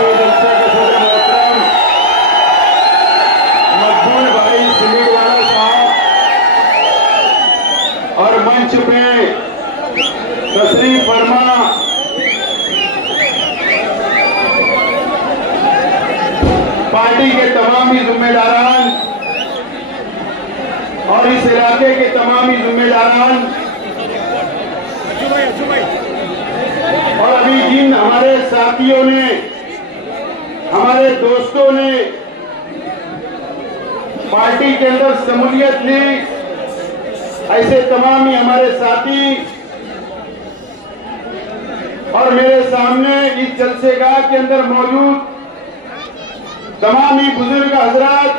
के जलसे के सदर मोहतरम मकबूल भाई सिलीवाला साहब और मंच पे तशरीफ फरमा पार्टी के तमाम ही जिम्मेदारान और इस इलाके के तमाम ही जिम्मेदारान और अभी जिन हमारे साथियों ने, हमारे दोस्तों ने पार्टी के अंदर शमूलियत ली, ऐसे तमाम ही हमारे साथी और मेरे सामने इस जलसेगाह के अंदर मौजूद तमाम ही बुजुर्ग हजरात,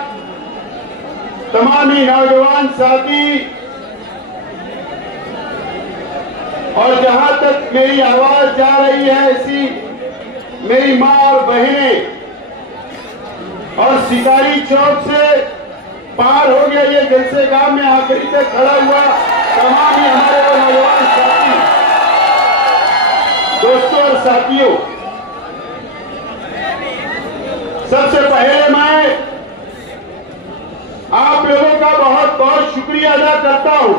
तमाम ही नौजवान साथी और जहां तक मेरी आवाज जा रही है ऐसी मेरी मां और बहनें और शिकारी चौक से पार हो गया ये जलसेगाह में आखिरी तक खड़ा हुआ तमाम ही हमारे वो नौजवान साथी, दोस्तों और साथियों, सबसे पहले मैं आप लोगों का बहुत बहुत शुक्रिया अदा करता हूं।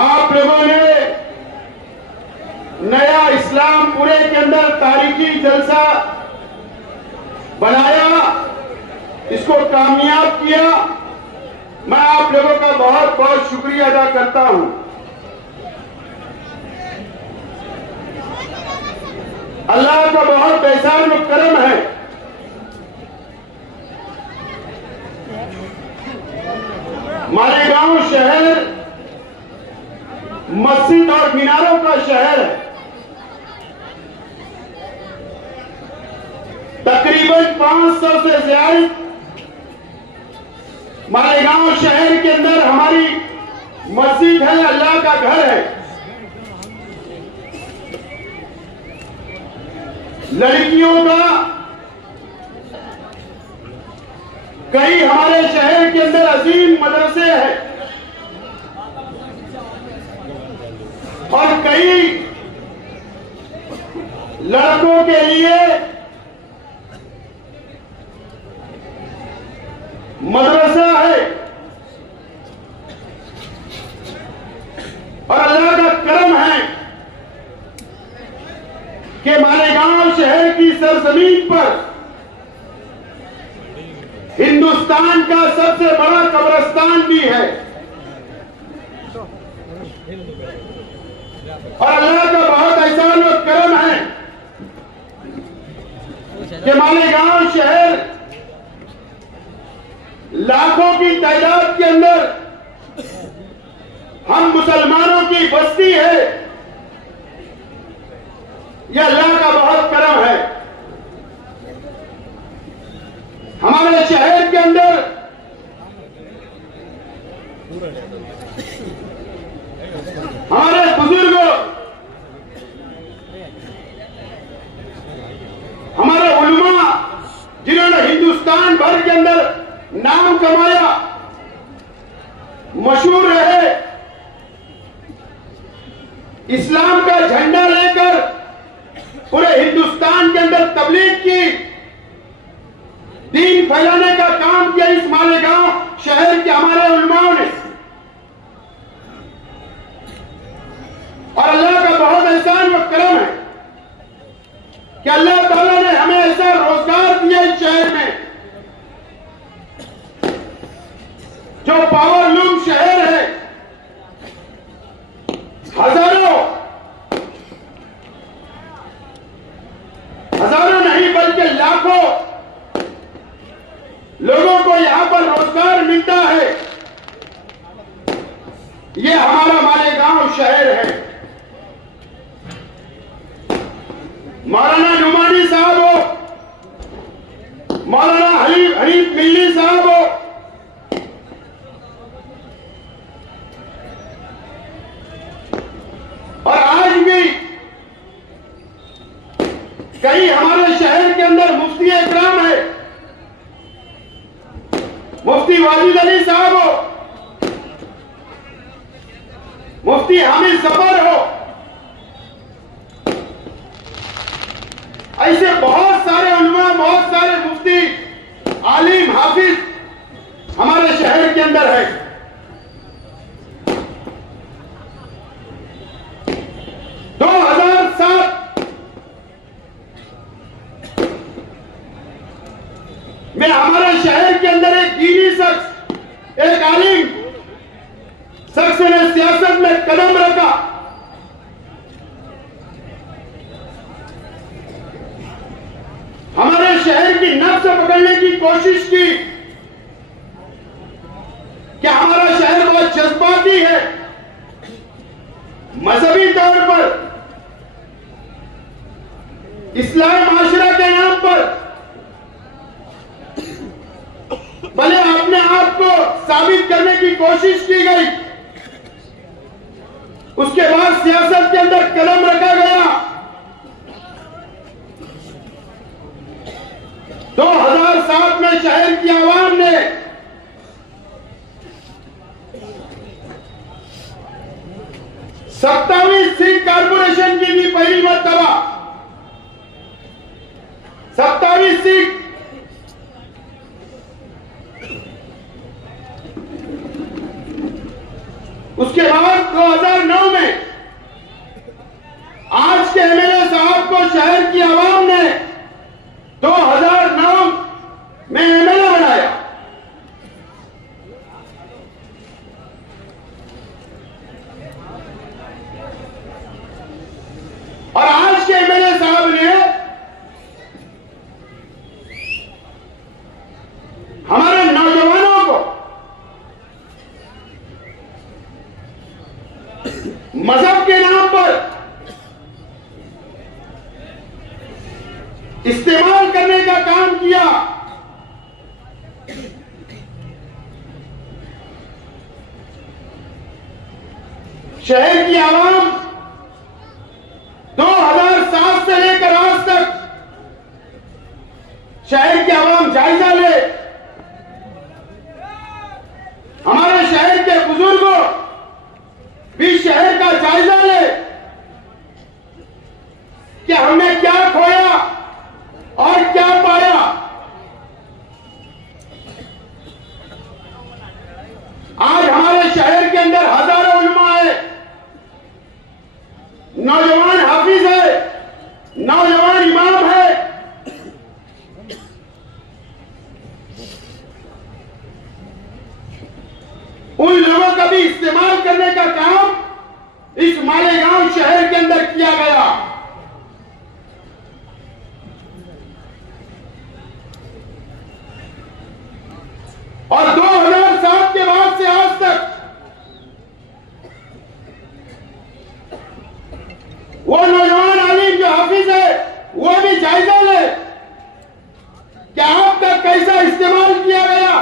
आप लोगों ने नया इस्लामपुरे के अंदर तारीखी जलसा बनाया, इसको कामयाब किया। मैं आप लोगों का बहुत बहुत शुक्रिया अदा करता हूं। अल्लाह का बहुत एहसान और करम है। मालेगांव शहर मस्जिद और मीनारों का शहर है। तकरीबन 500 से ज्यादा मालेगांव शहर के अंदर हमारी मस्जिद है, अल्लाह का घर है। लड़कियों का कई हमारे शहर के अंदर अजीम मदरसे हैं और कई लड़कों के लिए मदरसा है। और अल्लाह का करम है कि मालेगांव शहर की सरजमीन पर हिंदुस्तान का सबसे बड़ा कब्रिस्तान भी है। और अल्लाह का बहुत एहसान और करम है कि मालेगांव शहर लाखों की तादाद के अंदर हम मुसलमानों की बस्ती है। यह अल्लाह का बहुत करम है। हमारे शहर के अंदर हमारे बुजुर्गों, हमारे उलमा जिन्होंने हिंदुस्तान भर के अंदर नाम कमाया, मशहूर रहे, इस्लाम का झंडा लेकर पूरे हिंदुस्तान के अंदर तबलीग की, दीन फैलाने का काम किया इस मालेगांव शहर के हमारे उलमाओं ने। और अल्लाह का बहुत एहसान और करम है कि अल्लाह ताला ने हमें ऐसा रोजगार दिया इस शहर में, जो पावरलूम शहर है। हजारों नहीं बल्कि लाखों लोगों को यहां पर रोजगार मिलता है। ये हमारा मालेगांव शहर है। मौलाना नुमानी साहब हो, मौलाना हनीफ मिल्ली साहब हो, और आज भी कई हमारे शहर के अंदर मुफ्ती इकराम है, मुफ्ती वाजिद अली साहब हो, मुफ्ती हामिद जफर हो, सियासत में कदम रखा, हमारे शहर की नब्ज पकड़ने की कोशिश की कि हमारा शहर बहुत जज्बाती है, मजहबी तौर पर इस्लाम माशरा के नाम पर भले अपने आप को साबित करने की कोशिश की गई, उसके बाद सियासत के अंदर कदम रखा गया। 2007 में शहर की आवाम ने सत्तावीस सीट कारपोरेशन की भी पहली मर्तबा 27 सीट। उसके बाद 2009 में आज के एमएलए साहब को शहर की आवाम ने 2009 में एमएलए बनाया। और आज के एमएलए साहब ने हमारे नौजवानों को मजहब के नाम पर इस्तेमाल करने का काम किया। शहर की आवाम 2007 से लेकर आज तक शहर की आवाम जायजा ले, हमारे शहर के बुजुर्गों भी शहर का जायजा ले कि हमने क्या खोया और क्या पाया। आज हमारे शहर के अंदर हजारों उलमा है, नौजवान हाफिज है, नौजवान इमाम है। उन लोगों का भी इस्तेमाल करने का काम इस मालेगांव शहर के अंदर किया गया। और 2007 के बाद से आज तक वो नौजवान आलिम जो हाफिज है वो भी जायजा ले कि आपका कैसा इस्तेमाल किया गया।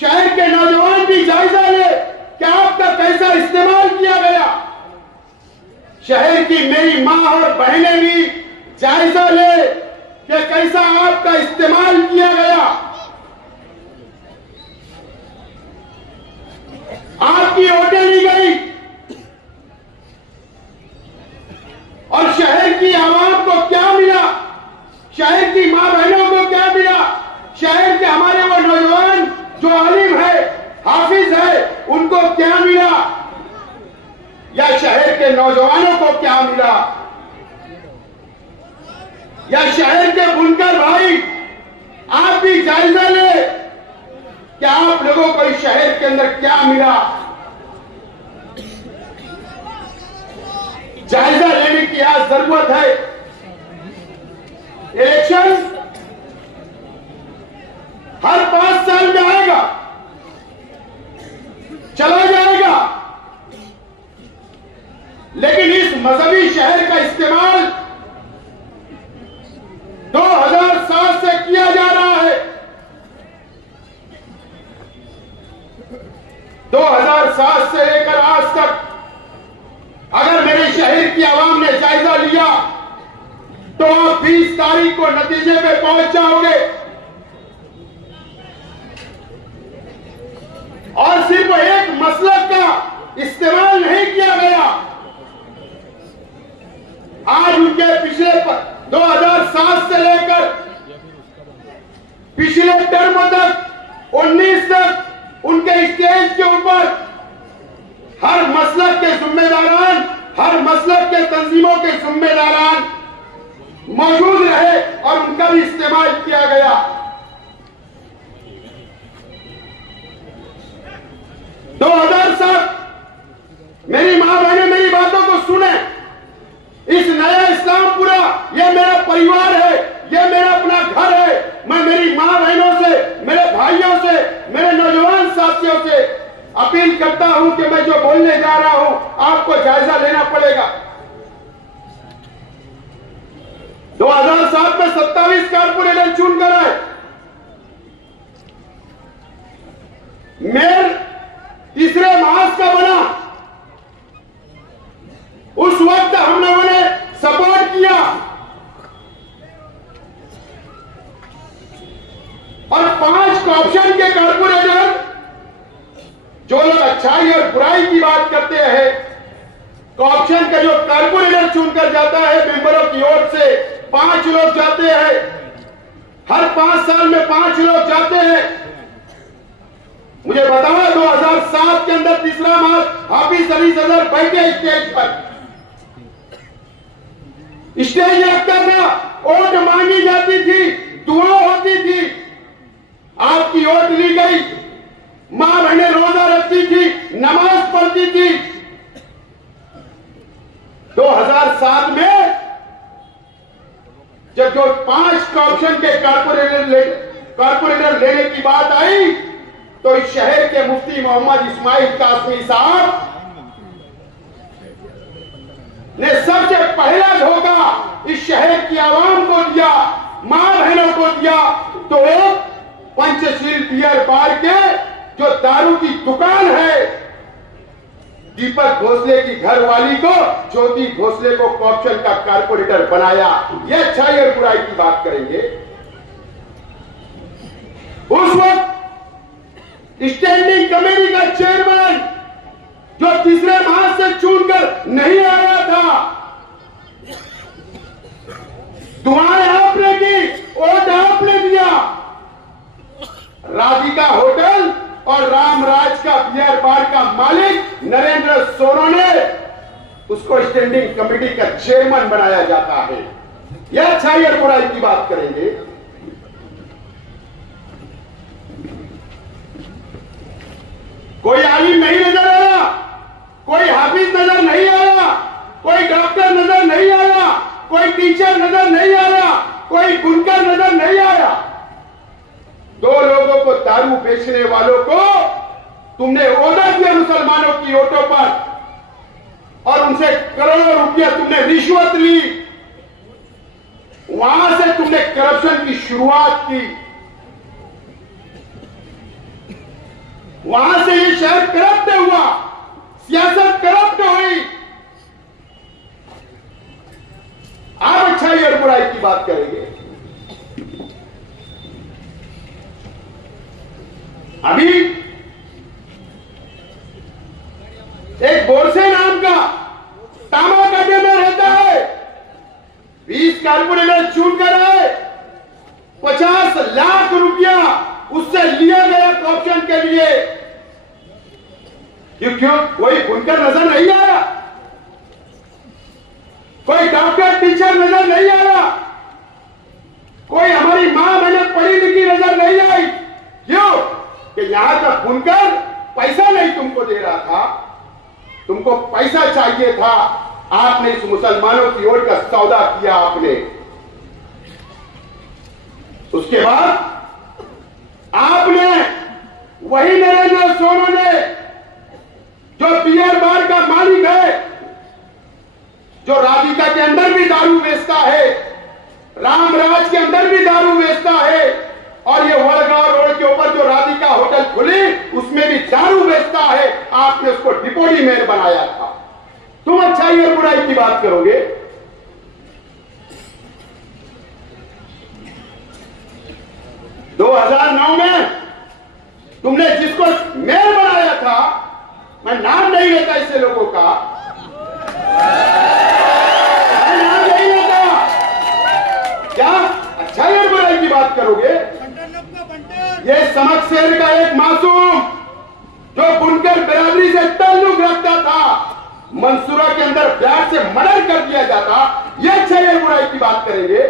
शहर के नौजवान भी जायजा ले कि आपका कैसा इस्तेमाल किया गया। शहर की मेरी मां और बहनें भी जायजा ले कि कैसा आपका इस्तेमाल किया गया। आपकी वोटें ली गई और शहर की आवाम को क्या मिला, शहर की मां बहनों को क्या मिला, शहर के हमारे वो नौजवान जो आलिम है, हाफिज है, उनको क्या मिला, या शहर के नौजवानों को क्या मिला, या शहर के बुनकर भाई आप भी जायजा ले कि आप लोगों को इस शहर के अंदर क्या मिला। जायजा लेने की आज जरूरत है। इलेक्शन हर 5 साल में आएगा, चला जाएगा, लेकिन इस मजहबी शहर का इस्तेमाल 2007 से किया जा रहा है। 2007 से लेकर आज तक अगर मेरे शहर की आवाम ने जायजा लिया तो आप 20 तारीख को नतीजे पे पहुंच जाओगे। और सिर्फ एक मसलक का इस्तेमाल नहीं किया गया। आज उनके पिछले 2007 से लेकर पिछले टर्म तक 19 तक उनके स्टेज के ऊपर हर मसलक के जिम्मेदारान, हर मसलक के तंजीमों के जिम्मेदारान मौजूद रहे और उनका भी इस्तेमाल किया गया। मेरी मां बहनें मेरी बातों को सुने। इस नया इस्लामपुरा ये मेरा परिवार है, ये मेरा अपना घर है। मैं मेरी मां बहनों से, मेरे भाइयों से, मेरे नौजवान साथियों से अपील करता हूं कि मैं जो बोलने जा रहा हूं आपको जायजा लेना पड़ेगा। 2007 में 27 कारपोरेटर चुनकर आए। मेयर तीसरे मास का बना। उस वक्त हम लोगों ने सपोर्ट किया और 5 कॉर्पोरेशन के कारपोरेटर, जो लोग अच्छाई और बुराई की बात करते हैं, कॉर्पोरेशन का जो कारपोरेटर चुनकर जाता है मेंबरों की ओर से 5 लोग जाते हैं। हर 5 साल में 5 लोग जाते हैं। मुझे बताओ 2007 के अंदर तीसरा मास हाफिज अली सदर बैठे स्टेज पर, स्टेज लगता था, वोट मांगी जाती थी, दुआ होती थी, आपकी वोट ली गई। मां बहनें रोजा रखती थी, नमाज पढ़ती थी। 2007 में जब जो 5 कॉर्पोरेशन के कारपोरेटर लेने की बात आई तो इस शहर के मुफ्ती मोहम्मद इस्माइल कासमी साहब ने सबसे पहला धोखा इस शहर की आवाम को दिया, मां बहनों को दिया। तो एक पंचशील बियर बार के जो दारू की दुकान है, दीपक भोसले की घरवाली को, ज्योति भोसले को कॉर्पोरेशन का कारपोरेटर बनाया। यह अच्छाई और बुराई की बात करेंगे। उस वक्त स्टैंडिंग कमेटी का चेयरमैन जो तीसरे मास से चुनकर नहीं आया था, दुआएं आपने की, वोट आपने दिया। राधिका होटल और रामराज का बियर बार का मालिक नरेंद्र सोनो ने उसको स्टैंडिंग कमेटी का चेयरमैन बनाया जाता है। यह अच्छाई और बुराई की बात करेंगे। कोई आलिम नहीं नजर आया, कोई हाफिज नजर नहीं आया, कोई डॉक्टर नजर नहीं आया, कोई टीचर नजर नहीं आया, कोई बुनकर नजर नहीं आया। 2 लोगों को, दारू बेचने वालों को तुमने ऑर्डर दिया मुसलमानों की वोटों पर और उनसे करोड़ों रुपया तुमने रिश्वत ली। वहां से तुमने करप्शन की शुरुआत की। वहां से ये शहर करप्ट हुआ, सियासत करप्ट हुई। आप अच्छाई और बुराई की बात करेंगे। अभी एक बोरसे नाम का तामाकाटे में रहता है, 20 कारपोरेटर चुनकर आए, 50 लाख रुपया उससे लिया गया कॉर्पोरेशन के लिए। क्यों? कोई बुनकर नजर नहीं आया, कोई डॉक्टर टीचर नजर नहीं आया, कोई हमारी मां बहनें पढ़ी लिखी नजर नहीं आई। क्यों? कि यहां का बुनकर पैसा नहीं तुमको दे रहा था, तुमको पैसा चाहिए था। आपने इस मुसलमानों की ओर का सौदा किया आपने। उसके बाद आपने वही नरेंद्र सोनो ने, जो बियर बार का मालिक है, जो राधिका के अंदर भी दारू बेचता है, रामराज के अंदर भी दारू बेचता है, और ये वड़गांव रोड के ऊपर जो राधिका होटल खुली उसमें भी दारू बेचता है। आपने उसको डिप्टी मेयर बनाया था। तुम अच्छाई और बुराई की बात करोगे। – 2009 में तुमने जिसको मेयर बनाया था, मैं नाम नहीं लेता ऐसे लोगों का, मैं नाम नहीं लेता। क्या अच्छाई और बुराई की बात करोगे? ये समक शहर का एक मासूम जो बुनकर बिरादरी से ताल्लुक रखता था, मंसूरा के अंदर प्यार से मर्डर कर दिया जाता। ये अच्छाई और बुराई की बात करेंगे।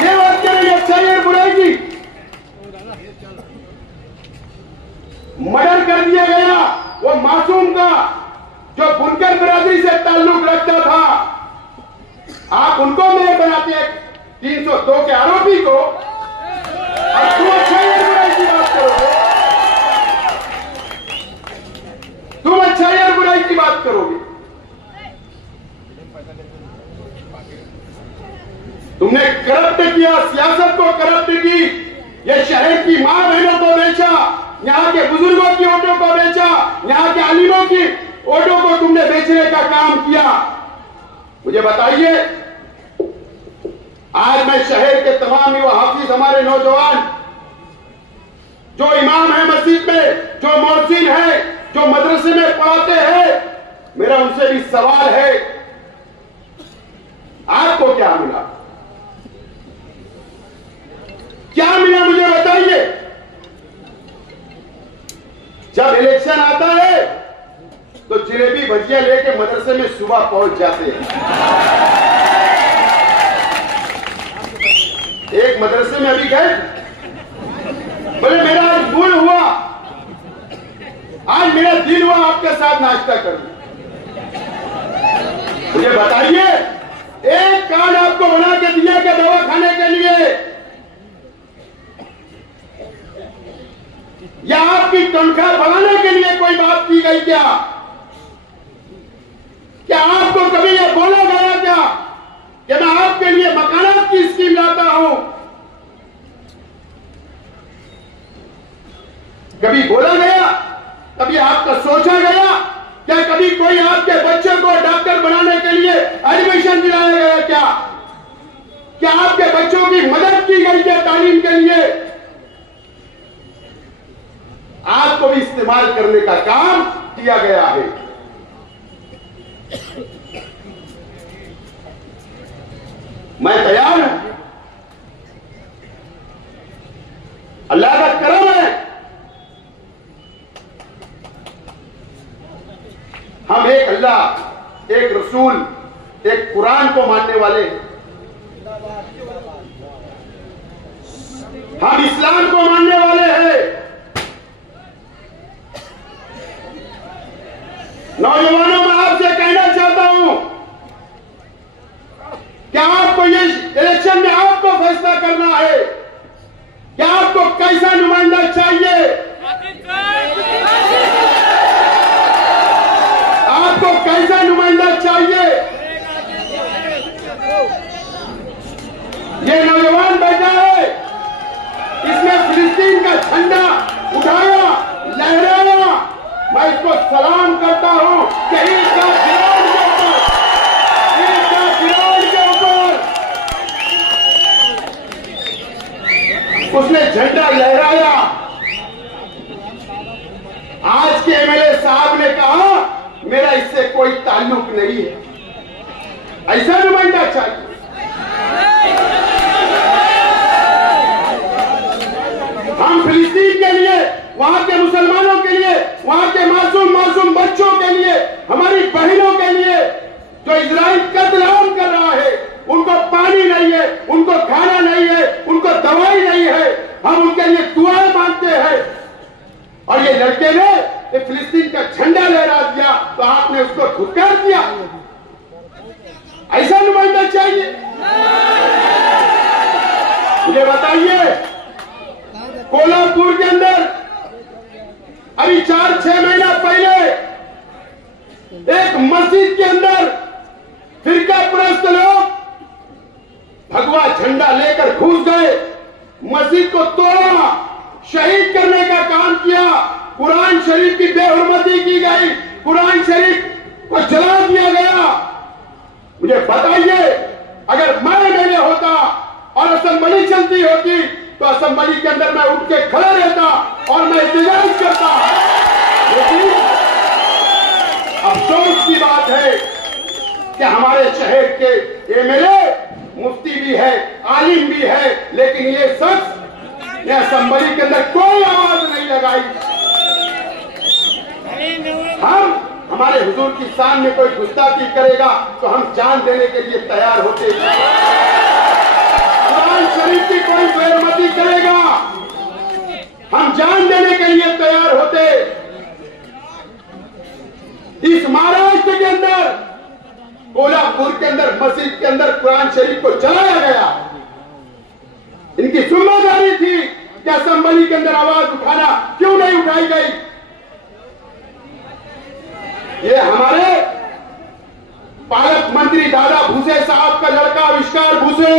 ये बात करेंगे अच्छाई और बुराई की। मर्डर कर दिया गया वो मासूम का जो बुनकर बिरादरी से ताल्लुक रखता था, आप उनको मेयर बनाते हैं 302 के आरोपी को, और तुम अच्छाई और बुराई की बात करोगे, तुम अच्छाई और बुराई की बात करोगे। तुमने करप्ट किया, सियासत को करप्ट की, ये शहर की मां बहनों को बेचा, यहाँ के बुजुर्गों की वोटों को बेचा, यहाँ के आलिमों की वोटों को तुमने बेचने का काम किया। मुझे बताइए, आज मैं शहर के तमाम युवा हाफिज, हमारे नौजवान जो इमाम है मस्जिद में, जो मौजिन है, जो मदरसे में पढ़ाते हैं, मेरा उनसे भी सवाल है, आपको क्या मिला? क्या मिला मुझे बताइए। जब इलेक्शन आता है तो जलेबी भजिया लेके मदरसे में सुबह पहुंच जाते हैं। एक मदरसे में अभी गए, बोले मेरा आज मूड हुआ, आज मेरा दिल हुआ आपके साथ नाश्ता करने। मुझे बताइए, एक कार्ड आपको बना के दिया क्या दवा खाने के लिए, या आपकी तनख्वाह बढ़ाने के लिए कोई बात की गई क्या? क्या आपको कभी यह बोला गया क्या कि मैं आपके लिए मकानात की स्कीम लाता हूं? कभी बोला गया? कभी आपका सोचा गया? क्या कभी कोई आपके बच्चे को डॉक्टर बनाने के लिए एडमिशन दिलाया गया क्या? क्या आपके बच्चों की मदद की गई है तालीम के लिए? आपको भी इस्तेमाल करने का काम किया गया है। मैं तैयार हूं, अल्लाह का करम है, हम एक अल्लाह, एक रसूल, एक कुरान को मानने वाले हैं, हम इस्लाम को मानने वाले हैं। नौजवानों, मैं आपसे कहना चाहता हूं कि आपको ये इलेक्शन में आपको फैसला करना है कि आपको कैसा नुमाइंदा चाहिए, आपको कैसा नुमाइंदा चाहिए। ये नौजवान बैठा है, इसने फिलिस्तीन का झंडा उठाया, लहराया, मैं इसको सलाम करता हूं कि ईसा फिरौन के ऊपर, ईसा फिरौन के ऊपर उसने झंडा लहराया। आज के एमएलए साहब ने कहा मेरा इससे कोई ताल्लुक नहीं है, ऐसा नुमाइंदा चाहिए। हम फिलिस्तीन के लिए, वहां के मुसलमानों के लिए, वहां के मासूम बच्चों के लिए, हमारी बहनों के लिए जो इजराइल कत्लेआम कर रहा है, उनको पानी नहीं है, उनको खाना नहीं है, उनको दवाई नहीं है, हम उनके लिए दुआएं मांगते हैं। और ये लड़के ने ये फिलिस्तीन का झंडा लहरा दिया तो आपने उसको धुतकार दिया। ऐसा नुमाइंदा चाहिए। मुझे बताइए, कोल्हापुर के अंदर अभी 4-6 महीना पहले एक मस्जिद के अंदर फिरका परस्त लोग भगवा झंडा लेकर घुस गए, मस्जिद को तोड़ा, शहीद करने का काम किया, कुरान शरीफ की बेहुरमती की गई, कुरान शरीफ को जला दिया गया। मुझे बताइए, अगर मैं एमएलए होता और असेंबली चलती होती तो असेंबली के अंदर मैं उठ के खड़ा रहता और मैं एहतजाज करता। लेकिन अफसोस की बात है कि हमारे शहर के एमएलए मुफ्ती भी है, आलिम भी है, लेकिन ये शख्स ने असेंबली के अंदर कोई आवाज नहीं लगाई। हमारे हुजूर की शान में कोई गुस्ताखी करेगा तो हम जान देने के लिए तैयार होते। कुरान शरीफ की कोई बेहुरमती करेगा, हम जान देने के लिए तैयार होते। इस महाराष्ट्र के अंदर कोल्हापुर के अंदर मस्जिद के अंदर कुरान शरीफ को जलाया गया। इनकी जिम्मेदारी थी कि असेंबली के अंदर आवाज उठाना क्यों नहीं उठाई गई? ये हमारे पालक मंत्री दादा भूसे साहब का लड़का आविष्कार भूसे,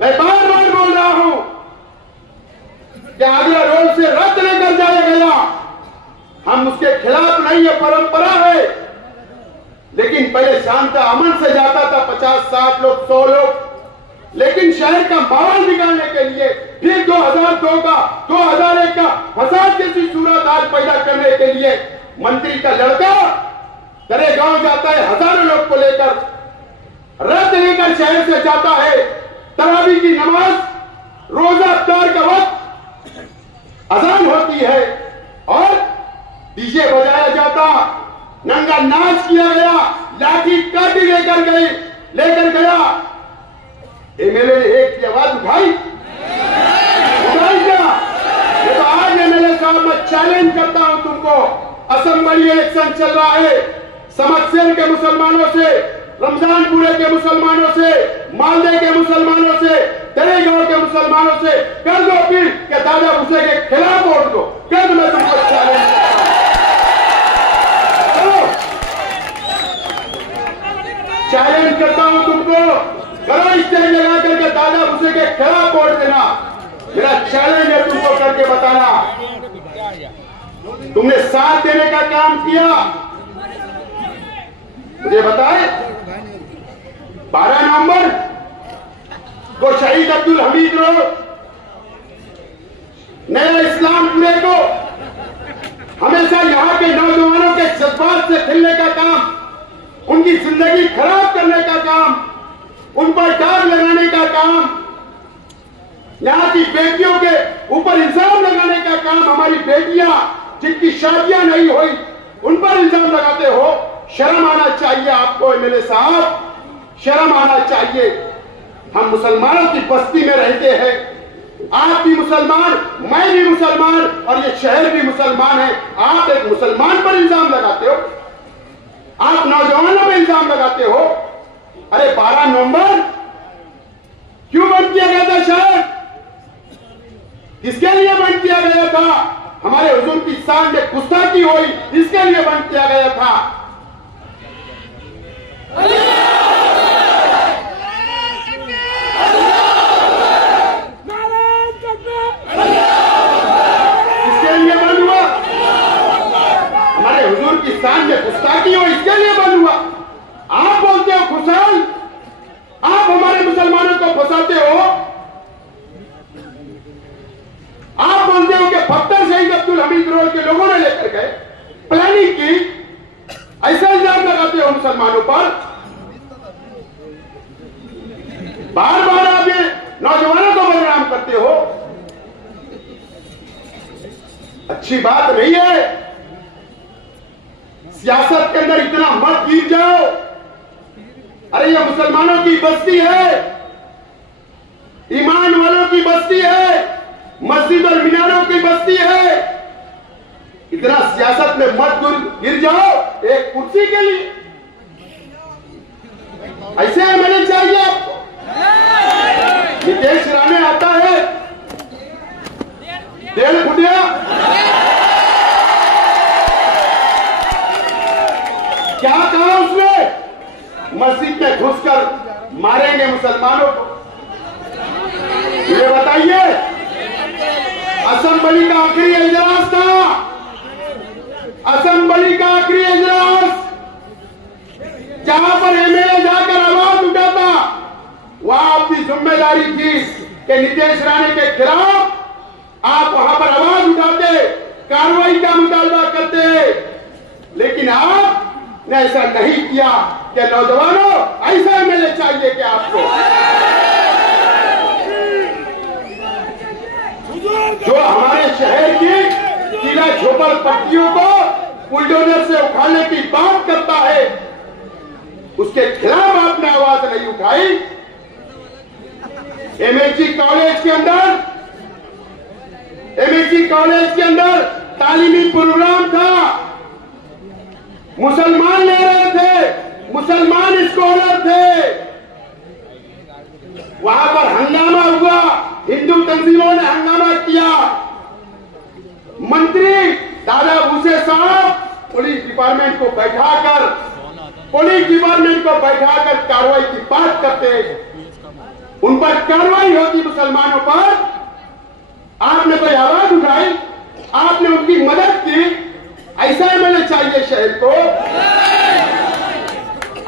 मैं बार बार बोल रहा हूं कि आगरा रोड से रद्द लेकर जाया गया। हम उसके खिलाफ नहीं, है परंपरा है, लेकिन पहले शांत अमन से जाता था 50-60 लोग 100 लोग, लेकिन शहर का माहौल बिगाड़ने के लिए फिर 2002 का 2001 का फसाद जैसी सूरत आज पैदा करने के लिए मंत्री का लड़का तेरे गांव जाता है, हजारों लोग को लेकर रद्द लेकर शहर से जाता है। तरावी की नमाज, रोजा इफ्तार का वक्त अजान होती है और डीजे बजाया जाता, नंगा नाच किया गया, लाठी काटी लेकर गया। एमएलए ने एक की आवाज उठाई क्या? ये तो आज एमएलए साहब मैं चैलेंज करता हूं तुमको। असेंबली इलेक्शन चल रहा है, समस्या के मुसलमानों से, रमजानपुरे के मुसलमानों से, मालदे के मुसलमानों से, तेरे गांव के मुसलमानों से कर दो अपील कि दादा भूसे के खिलाफ वोट दो। क्या मैं तुमको चैलेंज करता हूं तुमको, करो स्टेज लगा करके दादा भूसे के खिलाफ वोट देना। मेरा चैलेंज है तुमको करके बताना। तुमने साथ देने का काम किया, मुझे बताए 12 नवंबर को शहीद अब्दुल हमीद रोड नया इस्लामपुरे को हमेशा यहां के नौजवानों के जज्बात से खिलने का काम, उनकी जिंदगी खराब करने का काम, उन पर दाग लगाने का काम, यहां की बेटियों के ऊपर इल्जाम लगाने का काम, हमारी बेटियां जिनकी शादियां नहीं हुई उन पर इल्जाम लगाते हो। शर्म आना चाहिए आपको एमएलए साहब, शर्म आना चाहिए। हम मुसलमानों की बस्ती में रहते हैं, आप भी मुसलमान, मैं भी मुसलमान और ये शहर भी मुसलमान है। आप एक मुसलमान पर इल्जाम लगाते हो, आप नौजवानों पर इल्जाम लगाते हो। अरे 12 नवंबर क्यों बंद किया गया था शहर? किसके लिए बंद किया गया था? हमारे हुजूर की शान में गुस्ताखी हुई, इसके लिए बंद किया गया था। इसके लिए बंद हुआ, हमारे हुजूर की शान में गुस्ताखी हुई, इसके लिए बंद हुआ। आप बोलते हो खुशहाल, आप हमारे मुसलमानों को फंसाते हो। आप बोलते हो कि फख्तर शहीद अब्दुल हमीद रोड के लोगों ने लेकर गए, प्लानिंग की, ऐसा इल्जाम लगाते हो मुसलमानों पर। बार बार आप ये नौजवानों को बदनाम करते हो, अच्छी बात नहीं है। सियासत के अंदर इतना मत गिर जाओ। अरे ये मुसलमानों की बस्ती है, ईमान वालों की बस्ती है, मस्जिद और मीनारों की बस्ती है। इतना सियासत में मत गिर जाओ एक कुर्सी के लिए। ऐसे एमएलए चाहिए आपको? नितेश राणे आता है, 1.5 फुटिया, क्या कहा उसने? मस्जिद में घुसकर मारेंगे मुसलमानों को। ये बताइए, असेंबली का आखिरी इजलास था, असेंबली का आखिरी इजलास, जहां पर एमएलए जाकर आवाज उठाता, वहां आपकी जिम्मेदारी थी कि नितेश राणे के खिलाफ आप वहां पर आवाज उठाते, कार्रवाई का मुतालबा करते, लेकिन आपने ऐसा नहीं किया। कि नौजवानों, ऐसा एमएलए चाहिए कि आपको, जो हमारे शहर की किला झोपड़पट्टियों को बुलडोजर से उखाड़ने की बात करता है, उसके खिलाफ आपने आवाज नहीं उठाई। एमएसजी कॉलेज के अंदर तालीमी प्रोग्राम था, मुसलमान ले रहे थे, मुसलमान स्कॉलर थे, वहां पर हंगामा हुआ, हिंदू तंजीमों ने हंगामा किया। मंत्री दादा भूसे साहब पुलिस डिपार्टमेंट को बैठाकर कार्रवाई की बात करते, उन पर कार्रवाई होती मुसलमानों पर, आपने कोई आवाज उठाई, आपने उनकी मदद की। ऐसा एमएलए चाहिए शहर को।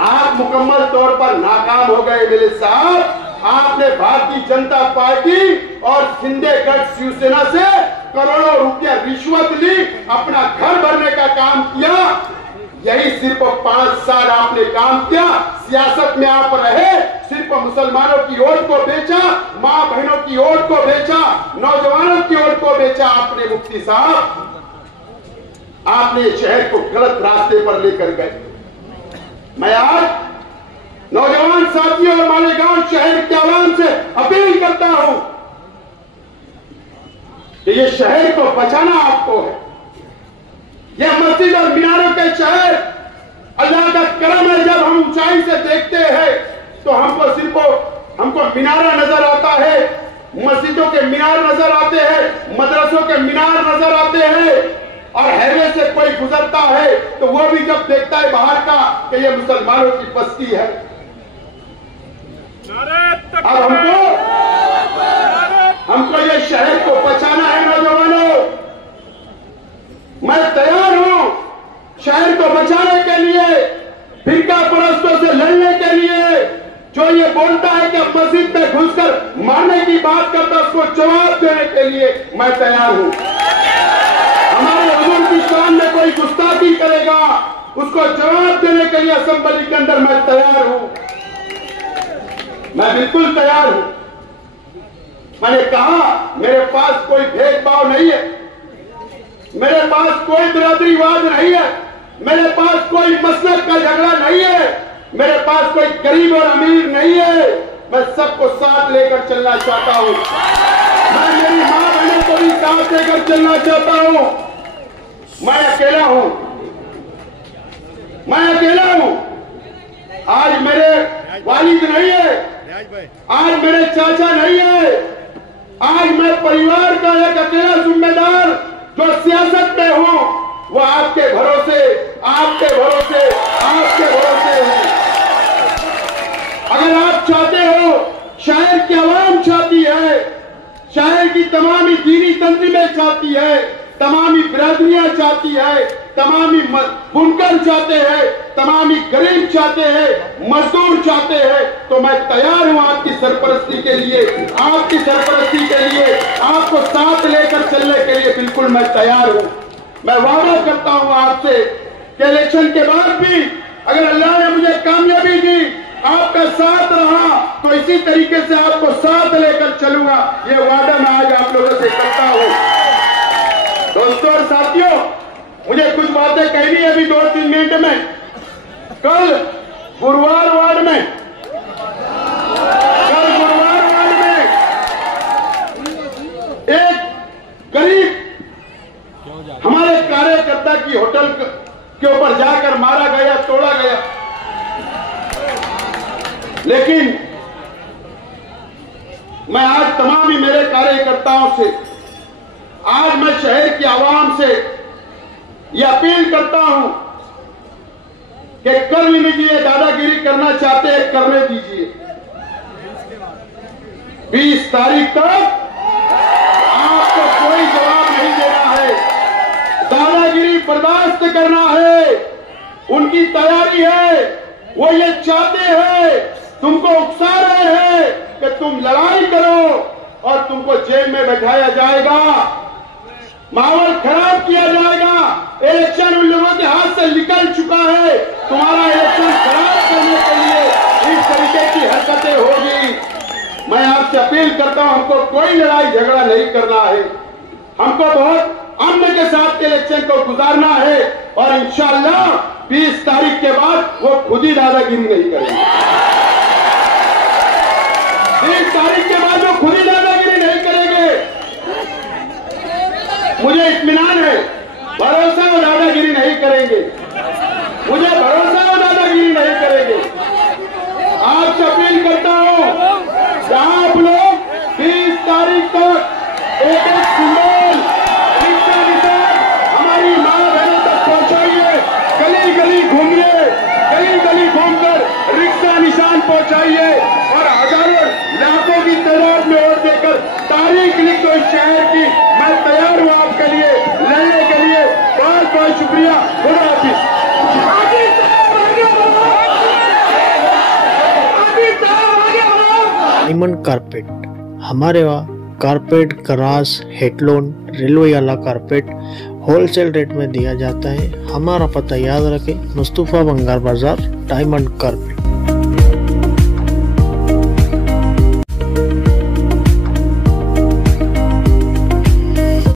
आप मुकम्मल तौर पर नाकाम हो गए एमएलए साहब। आपने भारतीय जनता पार्टी और शिंदेगढ़ शिवसेना से करोड़ों रुपया रिश्वत ली, अपना घर भरने का काम किया। यही सिर्फ 5 साल आपने काम किया। सियासत में आप रहे, सिर्फ मुसलमानों की वोट को बेचा, मां बहनों की वोट को बेचा, नौजवानों की वोट को बेचा आपने। मुफ्ती साहब, आपने शहर को गलत रास्ते पर लेकर गए। मैं आज नौजवान साथियों और मालेगांव शहर के आवाम से अपील करता हूं कि ये शहर को बचाना आपको है। यह मस्जिद और मीनारों के शहर अल्लाह का करम है। जब हम ऊंचाई से देखते हैं तो हमको मीनारा नजर आता है, मस्जिदों के मीनार नजर आते हैं, मदरसों के मीनार नजर आते हैं। और हाईवे से कोई गुजरता है तो वो भी जब देखता है बाहर का कि ये मुसलमानों की बस्ती है। अब हमको ये शहर को बचाना है। नौजवानों, मैं तैयार हूं शहर को बचाने के लिए, फिरका परस्तों से लड़ने के लिए। जो ये बोलता है कि मस्जिद में घुसकर मारने की बात करता है, उसको जवाब देने के लिए मैं तैयार हूं। हमारे हुजूर की शान में कोई गुस्ताखी करेगा, उसको जवाब देने के लिए असेंबली के अंदर मैं तैयार हूं। मैं बिल्कुल तैयार हूं। मैंने कहा मेरे पास कोई भेदभाव नहीं है, मेरे पास कोई बिरादरीवाद नहीं है, मेरे पास कोई मसलब का झगड़ा नहीं है, मेरे पास कोई गरीब और अमीर नहीं है। मैं सबको साथ लेकर चलना चाहता हूं। मैं मेरी मां बहनों को भी साथ लेकर चलना चाहता हूं। मैं अकेला हूं, मैं अकेला हूं। आज मेरे वालिद नहीं है, आज मेरे चाचा नहीं है। आज मैं परिवार का एक अकेला जिम्मेदार जो सियासत में हूं, वो आपके भरोसे है। अगर आप चाहते हो, शहर की आवाम चाहती है, शहर की तमामी दीनी तंजीमें चाहती है, तमामी बिरादरियां चाहती है, तमामी बुनकर चाहते हैं, तमामी गरीब चाहते हैं, मजदूर चाहते हैं, तो मैं तैयार हूं आपकी सरपरस्ती के लिए, आपको साथ लेकर चलने के लिए बिल्कुल मैं तैयार हूं। मैं वादा करता हूं आपसे कि इलेक्शन के बाद भी अगर अल्लाह ने मुझे कामयाबी दी, आपका साथ रहा, तो इसी तरीके से आपको साथ लेकर चलूंगा। ये वादा मैं आज आप लोगों से करता हूं। दोस्तों और साथियों, मुझे कुछ बातें कहनी है अभी 2-3 मिनट में। कल गुरुवार वार्ड में एक गरीब हमारे कार्यकर्ता की होटल के ऊपर जाकर मारा गया, तोड़ा गया। लेकिन मैं आज तमाम ही मेरे कार्यकर्ताओं से, आज मैं शहर की आवाम से यह अपील करता हूं कि कर भी लीजिए, दादागिरी करना चाहते हैं करने दीजिए। 20 तारीख तक आपको कोई जवाब नहीं देना है, दादागिरी बर्दाश्त करना है। उनकी तैयारी है, वो ये चाहते हैं, तुमको उकसा रहे हैं कि तुम लड़ाई करो और तुमको जेल में बैठाया जाएगा, माहौल खराब किया जाएगा। इलेक्शन उन लोगों के हाथ से निकल चुका है, तुम्हारा इलेक्शन खराब करने के लिए इस तरीके की हरकतें होगी। मैं आपसे अपील करता हूं, हमको कोई लड़ाई झगड़ा नहीं करना है, हमको बहुत अमन के साथ इलेक्शन को गुजारना है। और इंशाअल्लाह 20 तारीख के बाद वो खुद ही दादागिरी नहीं करेंगे। 20 तारीख के बाद वो खुद ही दादागिरी नहीं करेंगे। मुझे इत्मीनान है, भरोसा वो दादागिरी नहीं करेंगे। गली गली घूमकर रिक्शा निशान पहुंचाइए और हजारों लाखों की तादाद में वोट देकर तारीख लिख दो इस शहर की। मैं तैयार हूं आपके लिए लड़ने के लिए। बहुत बहुत शुक्रिया। खुदा हाफिज। डायमंड कारपेट, हमारे वहाँ कारपेट, ग्रास, हेडलोन, रेलवे वाला कारपेट होलसेल रेट में दिया जाता है। हमारा पता याद रखें, मुस्तफा बंगार बाजार, डायमंड कारपेट।